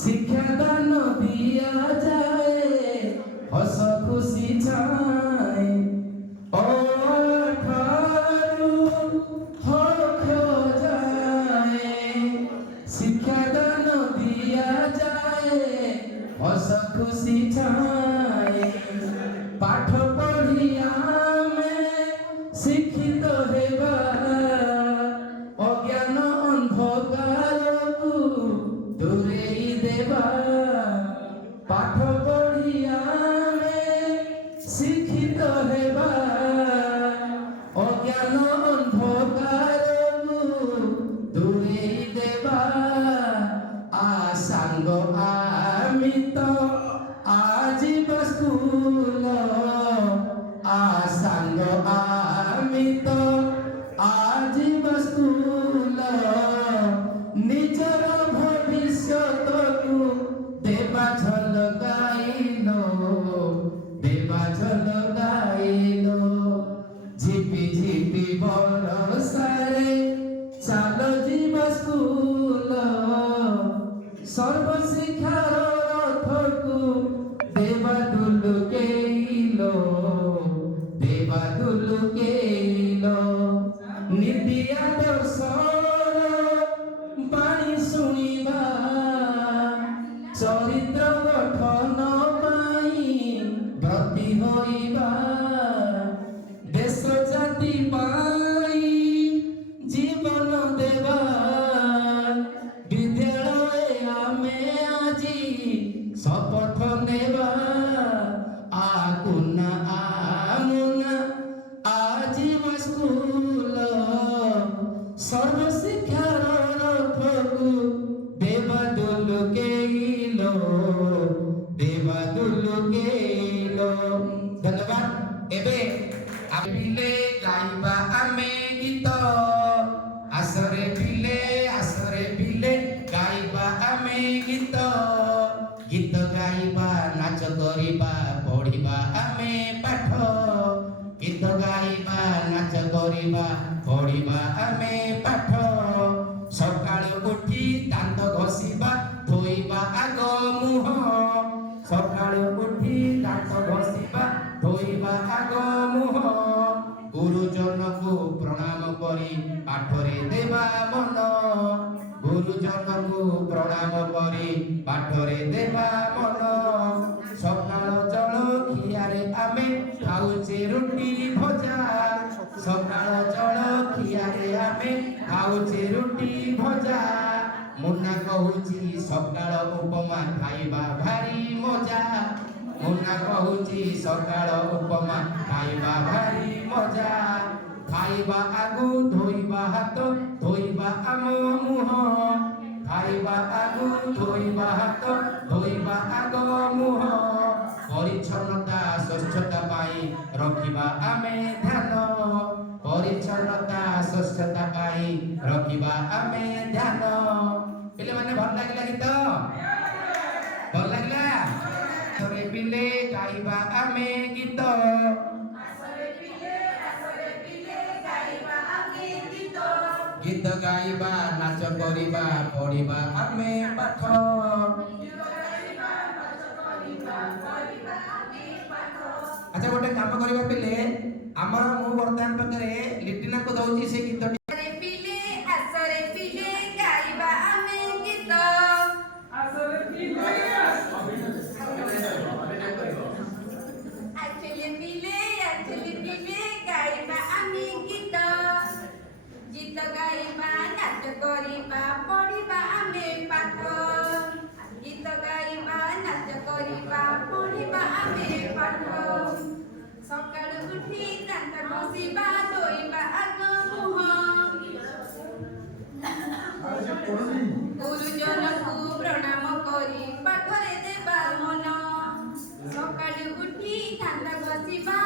শিক্ষাদান দিয়া যায় হস খুশি ছায় অঠারু হক যায় শিক্ষাদান দিয়া যায় হস খুশি ছায় পাঠ পড়ি আমি শিক্ষিত হেবা অজ্ঞান অন্ধকারକୁ দূরেই দেবা পাঠ পড়ি আমি শিক্ষিত হেবা অজ্ঞান অন্ধকারକୁ দূরেই দেবা সাঙ্গ আমি তো আজীব স্কুল সাঙ্গ আমি তো আজীব স্কুল নিজর ভবিষ্যতকু দেবা ঝলকাইল দেবা ঝলকাইল ঝিপি ঝিপি বরষারে চাল জীব স্কুল সর্বশিক্ষার রথকু দেবা দুলুকেইল দেবা দুলুকেইল নীতি আদর্শর বাণী শুনিবা চরিত্র গঠন পাই ব্রতী হইবা দেশ জাতি পাই জীবন দেবা বিদ্যালয়ে আমি আজি শপথ নেবা আকুনা আমুনা আজীব স্কুল সর্বশিক্ষার রথকু দেবা দুলুকেইল দেবা দুলুকেইল। ধন্যবাদ। এবে আপিলে গাইবা আমি গীত আসরে পিলে গাইবা আমি গীত গীত গাইবা নাচ করিবা পড়িবা আমি পাঠ গীত গাইবা নাচ করিবা পড়িবা আমি পাঠ সকালে উঠি দান্ত ঘষিবা ধোইবা আগ মুহ সকালে উঠি দান্ত ঘষিবা ধোইবা আগ মুহ গুরুজনকু প্রণাম করি পাঠরে দেবা মন গুরুজনকু প্রণাম করি পাঠরে দেবা মন সকাল জলখিয়ারে আমি খাউছে রুটি ভজা সকাল জলখিয়ারে আমি খাউছে রুটি ভজা মুন্না কହୁଛି সকাল উপমা খাଇବା ভারি মজা মুন্না কହୁଛି সকাল উপমা খাଇବା ভারি মজা খাଇବା আগু ধোଇବା হাত ধোଇବା ଆମ ମୁହ ଖାଇବା আগু ধোଇବା হাত ধোଇବା আগ মুহ পরিচ্ছন্নতা স্বচ্ছতা পাই রখিবা আমি ধ্যান পরিচ্ছন্নতা স্বচ্ছতা পাই রখিবা আমি ধ্যান। পিলে মানে ভাল লাগিলা গীত ভাল লাগিলা আসরে পিলে গাইবা আমি গীত গীত গাইবা নাচ করিবা পড়িবা আমি পাঠ আচ্ছা গোটে কাম করিবা পিলে আমার মু বর্তমান পাখরে লিটিনা কো দউছি সে গীত গীত গাইবা নাচ করিবা পড়িবা আমি পাঠ গীত গাইবা নাচ করিবা পড়িবা আমি পাঠ সকাল উঠি দান্ত ঘষিবা ধোইবা আগ মুহ গুরুজনকু প্রণাম করি পাঠরে দেবা মন সকাল উঠি দান্ত ঘষিবা